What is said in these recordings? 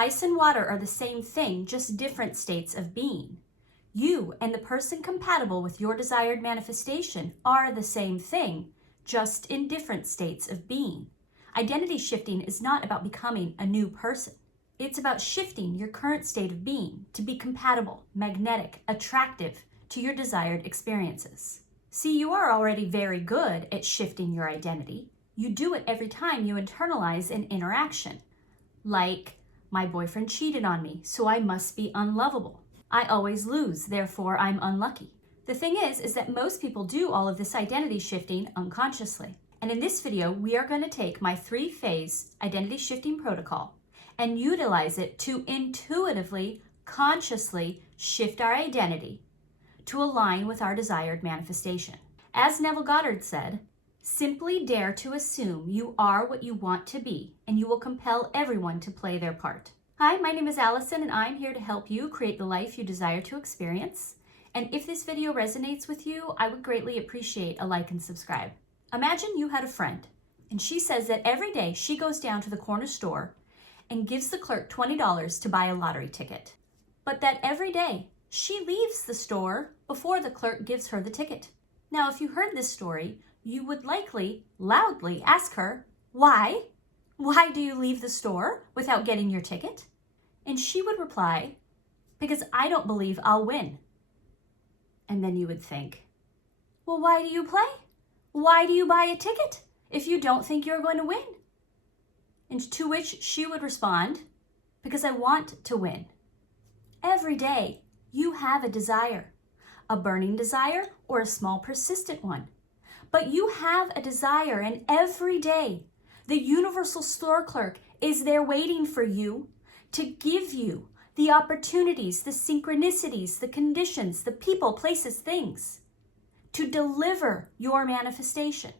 Ice and water are the same thing, just different states of being. You and the person compatible with your desired manifestation are the same thing, just in different states of being. Identity shifting is not about becoming a new person. It's about shifting your current state of being to be compatible, magnetic, attractive to your desired experiences. See, you are already very good at shifting your identity. You do it every time you internalize an interaction. Like, my boyfriend cheated on me, so I must be unlovable. I always lose, therefore I'm unlucky. The thing is that most people do all of this identity shifting unconsciously. And in this video, we are going to take my 3-phase identity shifting protocol and utilize it to intuitively, consciously shift our identity to align with our desired manifestation. As Neville Goddard said, simply dare to assume you are what you want to be, and you will compel everyone to play their part. Hi, my name is Allison, and I'm here to help you create the life you desire to experience. And if this video resonates with you, I would greatly appreciate a like and subscribe. Imagine you had a friend, and she says that every day she goes down to the corner store and gives the clerk $20 to buy a lottery ticket. But that every day she leaves the store before the clerk gives her the ticket. Now, if you heard this story, you would likely loudly ask her, why? Why do you leave the store without getting your ticket? And she would reply, because I don't believe I'll win. And then you would think, well, why do you play? Why do you buy a ticket if you don't think you're going to win? And to which she would respond, because I want to win. Every day you have a desire, a burning desire or a small persistent one. But you have a desire, and every day the universal store clerk is there waiting for you to give you the opportunities, the synchronicities, the conditions, the people, places, things to deliver your manifestation.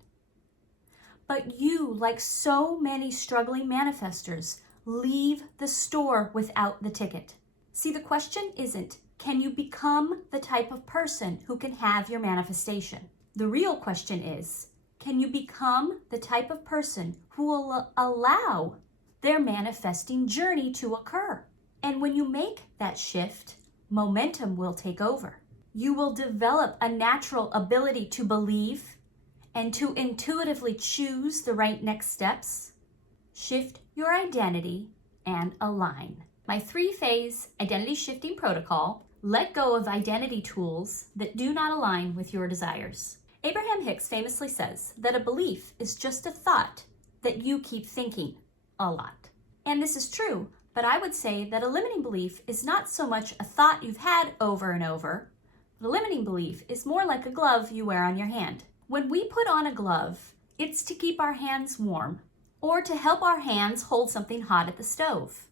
But you, like so many struggling manifestors, leave the store without the ticket. See, the question isn't, can you become the type of person who can have your manifestation? The real question is, can you become the type of person who will allow their manifesting journey to occur? And when you make that shift, momentum will take over. You will develop a natural ability to believe and to intuitively choose the right next steps. Shift your identity and align. My 3-phase identity shifting protocol: let go of identity tools that do not align with your desires. Abraham Hicks famously says that a belief is just a thought that you keep thinking a lot. And this is true, but I would say that a limiting belief is not so much a thought you've had over and over. The limiting belief is more like a glove you wear on your hand. When we put on a glove, it's to keep our hands warm or to help our hands hold something hot at the stove.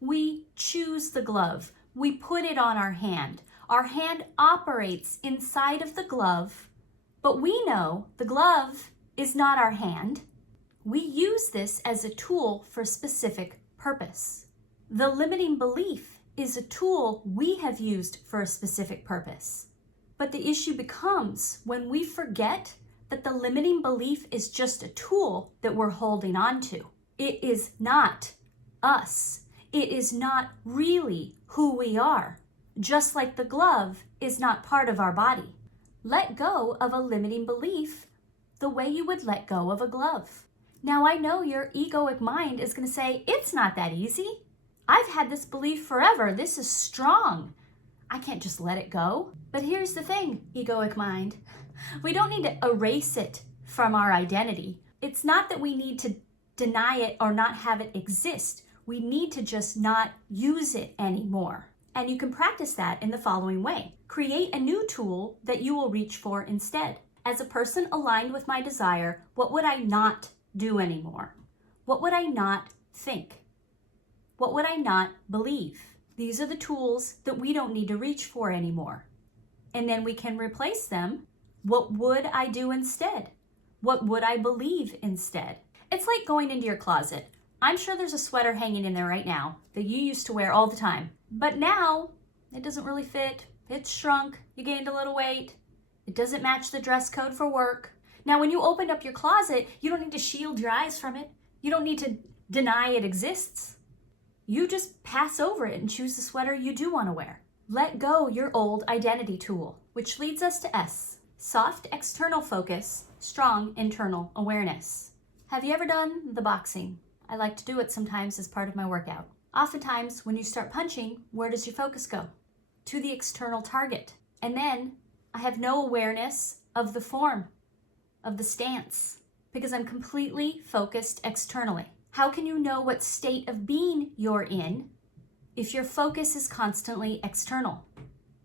We choose the glove. We put it on our hand. Our hand operates inside of the glove, but we know the glove is not our hand. We use this as a tool for a specific purpose. The limiting belief is a tool we have used for a specific purpose. But the issue becomes when we forget that the limiting belief is just a tool that we're holding on to. It is not us. It is not really who we are, just like the glove is not part of our body. Let go of a limiting belief the way you would let go of a glove. Now, I know your egoic mind is going to say, it's not that easy. I've had this belief forever. This is strong. I can't just let it go. But here's the thing, egoic mind. We don't need to erase it from our identity. It's not that we need to deny it or not have it exist. We need to just not use it anymore. And you can practice that in the following way. Create a new tool that you will reach for instead. As a person aligned with my desire, what would I not do anymore? What would I not think? What would I not believe? These are the tools that we don't need to reach for anymore. And then we can replace them. What would I do instead? What would I believe instead? It's like going into your closet. I'm sure there's a sweater hanging in there right now that you used to wear all the time. But now it doesn't really fit. It's shrunk. You gained a little weight. It doesn't match the dress code for work. Now, when you opened up your closet, you don't need to shield your eyes from it. You don't need to deny it exists. you just pass over it and choose the sweater you do want to wear. Let go your old identity tool, which leads us to S. Soft external focus, strong internal awareness. Have you ever done the boxing? I like to do it sometimes as part of my workout. Oftentimes, when you start punching, where does your focus go? To the external target. And then I have no awareness of the form, of the stance, because I'm completely focused externally. How can you know what state of being you're in if your focus is constantly external?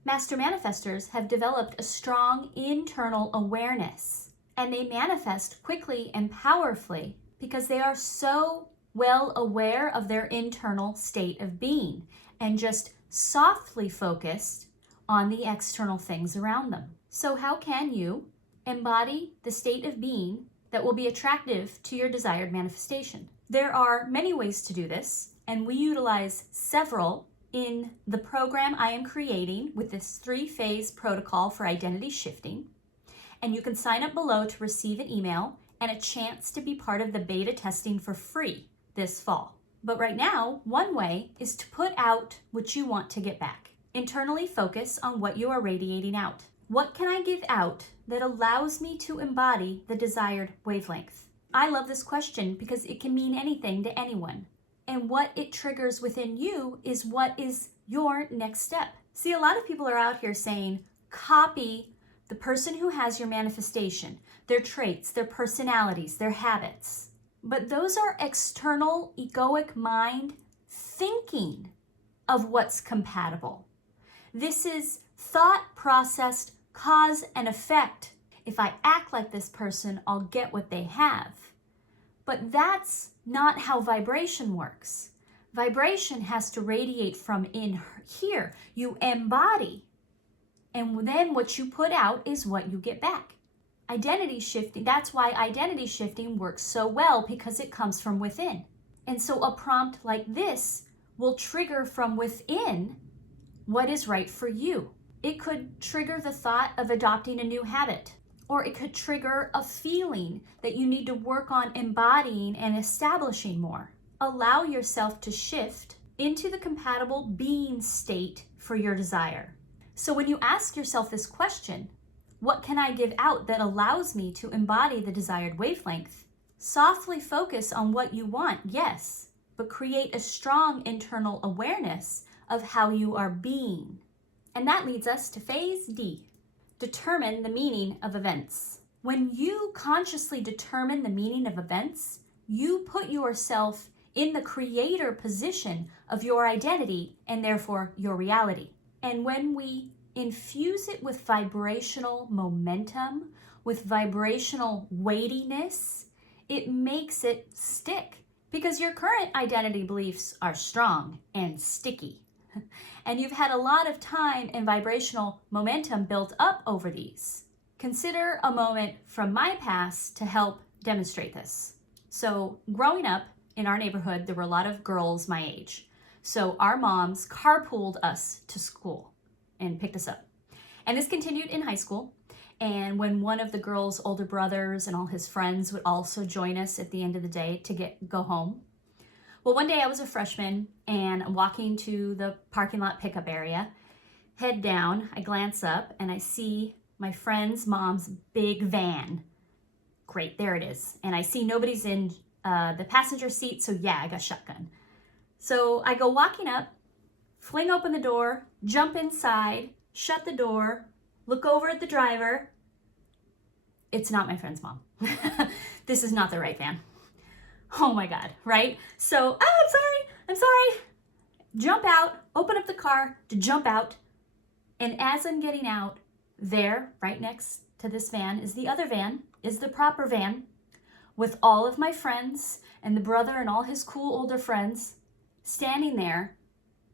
Master manifestors have developed a strong internal awareness, and they manifest quickly and powerfully because they are so well aware of their internal state of being and just softly focused on the external things around them. So how can you embody the state of being that will be attractive to your desired manifestation? There are many ways to do this, and we utilize several in the program I am creating with this 3-phase protocol for identity shifting. And you can sign up below to receive an email and a chance to be part of the beta testing for free this fall. But right now, one way is to put out what you want to get back. Internally focus on what you are radiating out. What can I give out that allows me to embody the desired wavelength? I love this question because it can mean anything to anyone. And what it triggers within you is what is your next step. See, a lot of people are out here saying, copy the person who has your manifestation, their traits, their personalities, their habits. But those are external, egoic mind thinking of what's compatible. This is thought processed cause and effect. If I act like this person, I'll get what they have. But that's not how vibration works. Vibration has to radiate from in here. You embody, and then what you put out is what you get back. Identity shifting, that's why identity shifting works so well, because it comes from within. And so a prompt like this will trigger from within what is right for you. It could trigger the thought of adopting a new habit, or it could trigger a feeling that you need to work on embodying and establishing more. Allow yourself to shift into the compatible being state for your desire. So when you ask yourself this question, what can I give out that allows me to embody the desired wavelength? Softly focus on what you want, yes, but create a strong internal awareness of how you are being. And that leads us to phase D. Determine the meaning of events. When you consciously determine the meaning of events, you put yourself in the creator position of your identity and therefore your reality. And when we infuse it with vibrational momentum, with vibrational weightiness, it makes it stick, because your current identity beliefs are strong and sticky. And you've had a lot of time and vibrational momentum built up over these. Consider a moment from my past to help demonstrate this. So growing up in our neighborhood, there were a lot of girls my age. So our moms carpooled us to school and picked us up. And this continued in high school. And when one of the girls' older brothers and all his friends would also join us at the end of the day to go home. Well, one day I was a freshman and I'm walking to the parking lot pickup area. Head down, I glance up and I see my friend's mom's big van. Great, there it is. And I see nobody's in the passenger seat, so yeah, I got shotgun. So I go walking up, fling open the door, jump inside, shut the door, look over at the driver. It's not my friend's mom. This is not the right van. Oh my God, right? So, I'm sorry. Jump out, open up the car to jump out. And as I'm getting out, there, right next to this van, is the other van, is the proper van, with all of my friends and the brother and all his cool older friends standing there,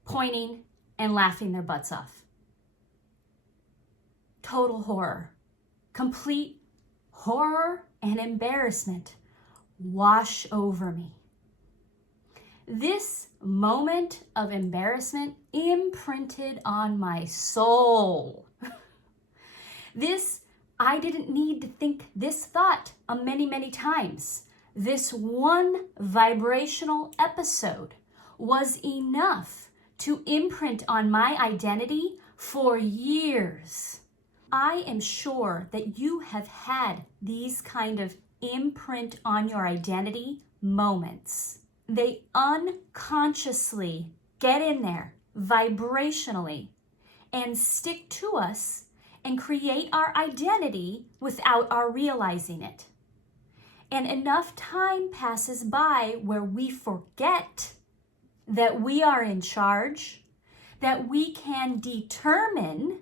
pointing and laughing their butts off. Total horror, complete horror and embarrassment wash over me. This moment of embarrassment imprinted on my soul. I didn't need to think this thought many, many times. This one vibrational episode was enough to imprint on my identity for years. I am sure that you have had these kind of imprint on your identity moments. They unconsciously get in there vibrationally and stick to us and create our identity without our realizing it. And enough time passes by where we forget that we are in charge, that we can determine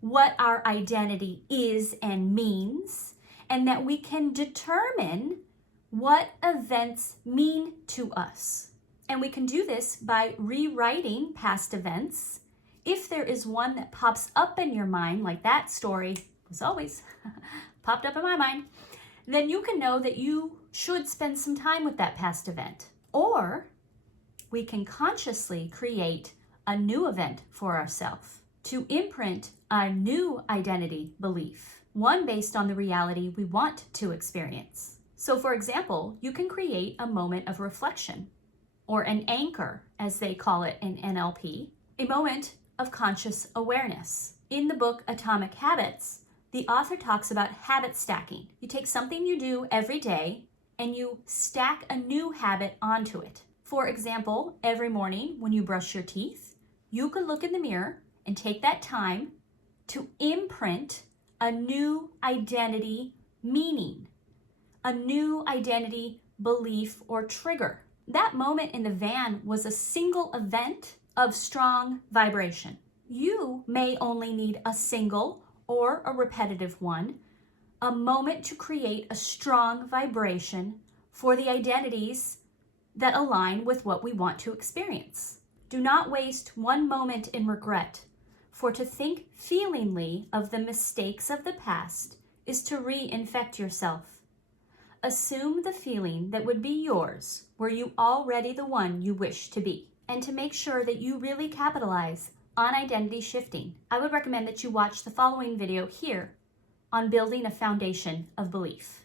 what our identity is and means, and that we can determine what events mean to us. And we can do this by rewriting past events. If there is one that pops up in your mind, like that story, as always, popped up in my mind, then you can know that you should spend some time with that past event. Or we can consciously create a new event for ourselves to imprint a new identity belief, one based on the reality we want to experience. So for example, you can create a moment of reflection, or an anchor, as they call it in NLP, a moment of conscious awareness. In the book Atomic Habits, the author talks about habit stacking. You take something you do every day and you stack a new habit onto it. For example, every morning when you brush your teeth, you could look in the mirror and take that time to imprint a new identity meaning, a new identity belief or trigger. That moment in the van was a single event of strong vibration. You may only need a single or a repetitive one, a moment to create a strong vibration for the identities that align with what we want to experience. Do not waste one moment in regret, for to think feelingly of the mistakes of the past is to reinfect yourself. Assume the feeling that would be yours were you already the one you wish to be. And to make sure that you really capitalize on identity shifting, I would recommend that you watch the following video here on building a foundation of belief.